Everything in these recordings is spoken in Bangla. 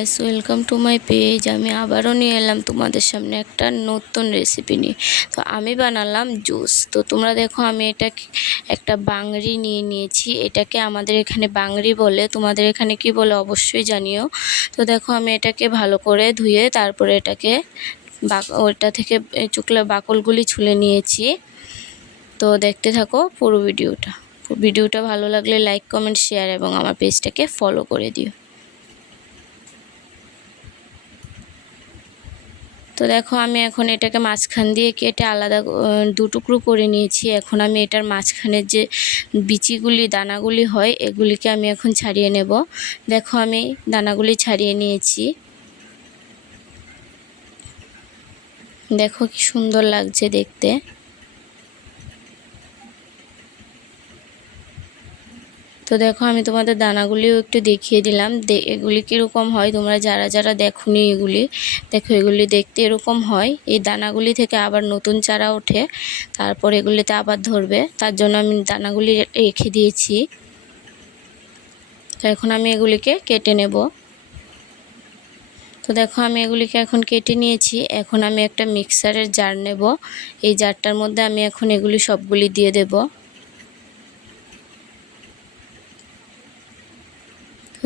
Guys, welcome to my page. আমি আবারও নিয়ে এলাম তোমাদের সামনে একটা নতুন রেসিপি নিয়ে। তো আমি বানালাম জুস। তো তোমরা দেখো, আমি এটা একটা বাংড়ি নিয়ে নিয়েছি। এটাকে আমাদের এখানে বাংড়ি বলে, তোমাদের এখানে কি বলে অবশ্যই জানিও। তো দেখো, আমি এটাকে ভালো করে ধুয়ে তারপরে এটাকে ওটা থেকে চুকলা বাকলগুলি ছুলে নিয়েছি। তো দেখতে থাকো পুরো ভিডিওটা ভালো লাগলে লাইক, কমেন্ট, শেয়ার এবং আমার পেজটাকে ফলো করে দিও। তো দেখো, আমি এখন এটাকে মাঝখান দিয়ে কেটে আলাদা দু টুকরো করে নিয়েছি। এখন আমি এটার মাঝখানের যে বিচিগুলি, দানাগুলি হয়, এগুলিকে আমি এখন ছাড়িয়ে নেব। দেখো, আমি দানাগুলি ছাড়িয়ে নিয়েছি। দেখো কি সুন্দর লাগছে দেখতে। তো দেখো, আমি তোমাদের দানাগুলিও একটু দেখিয়ে দিলাম, এগুলি কীরকম হয়। তোমরা যারা দেখোনি এগুলি দেখো, এগুলি দেখতে এরকম হয়। এই দানাগুলি থেকে আবার নতুন চারা ওঠে, তারপর এগুলিতে আবার ধরবে। তার জন্য আমি দানাগুলি রেখে দিয়েছি। তো এখন আমি এগুলিকে কেটে নেব। তো দেখো, আমি এগুলিকে এখন কেটে নিয়েছি। এখন আমি একটা মিক্সারের জার নেব। এই জারটার মধ্যে আমি এখন এগুলি সবগুলি দিয়ে দেব।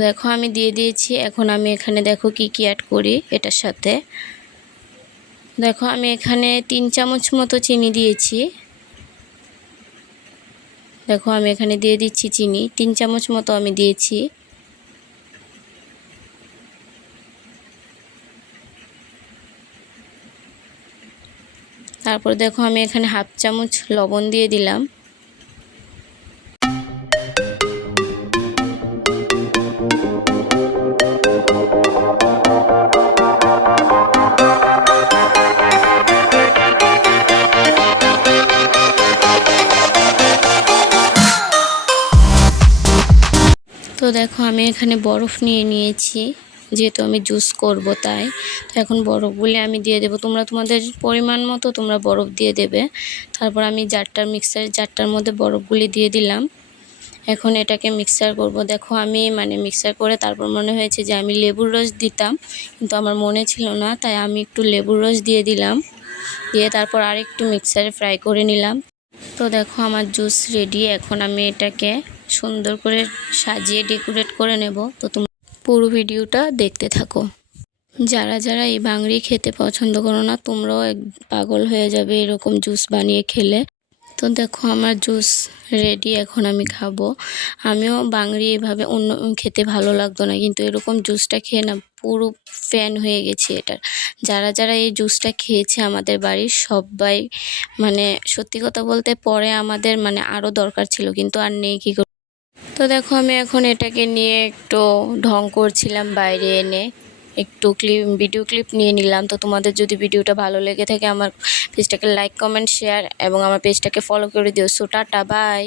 দেখো, আমি দিয়ে দিয়েছি। এখন আমি এখানে দেখো কি অ্যাড করি এটার সাথে। দেখো, আমি এখানে 3 চামচ মতো চিনি দিয়েছি। দেখো, আমি এখানে দিয়ে দিচ্ছি চিনি 3 চামচ মতো আমি দিয়েছি। তারপর দেখো, আমি এখানে হাফ চামচ লবণ দিয়ে দিলাম। তো দেখো, আমি এখানে বরফ নিয়ে নিয়েছি, যেহেতু আমি জুস করব তাই। তো এখন বরফগুলি আমি দিয়ে দেব। তোমরা তোমাদের পরিমাণ মতো তোমরা বরফ দিয়ে দেবে। তারপর আমি মিক্সারের জারটার মধ্যে বরফগুলি দিয়ে দিলাম। এখন এটাকে মিক্সার করব। দেখো, আমি মিক্সার করে তারপর মনে হয়েছে যে আমি লেবুর রস দিতাম, কিন্তু আমার মনে ছিল না, তাই আমি একটু লেবুর রস দিয়ে দিলাম। দিয়ে তারপর আরেকটু মিক্সারে ফ্রাই করে নিলাম। তো দেখো, আমার জুস রেডি। এখন আমি এটাকে সুন্দর করে সাজিয়ে ডেকোরেট করে নেব। তো তোমরা পুরো ভিডিওটা দেখতে থাকো। যারা এই বাংড়ি খেতে পছন্দ করো না, তোমরাও পাগল হয়ে যাবে এরকম জুস বানিয়ে খেলে। তো দেখো, আমার জুস রেডি। এখন আমি খাবো। আমিও বাংড়ি এভাবে অন্য খেতে ভালো লাগতো না, কিন্তু এরকম জুসটা খেয়ে না পুরো ফ্যান হয়ে গেছি এটার। যারা এই জুসটা খেয়েছে আমাদের বাড়ির সবাই, সত্যি কথা বলতে পরে আমাদের আরও দরকার ছিল, কিন্তু আর নেই, কী করব। তো দেখো, আমি এখন এটাকে নিয়ে একটু ঢং করছিলাম বাইরে এনে। একটু ভিডিও ক্লিপ নিয়ে নিলাম। তো তোমাদের যদি ভিডিওটা ভালো লেগে থাকে, আমার পেজটাকে লাইক, কমেন্ট, শেয়ার এবং আমার পেজটাকে ফলো করে দিও। So tata, by.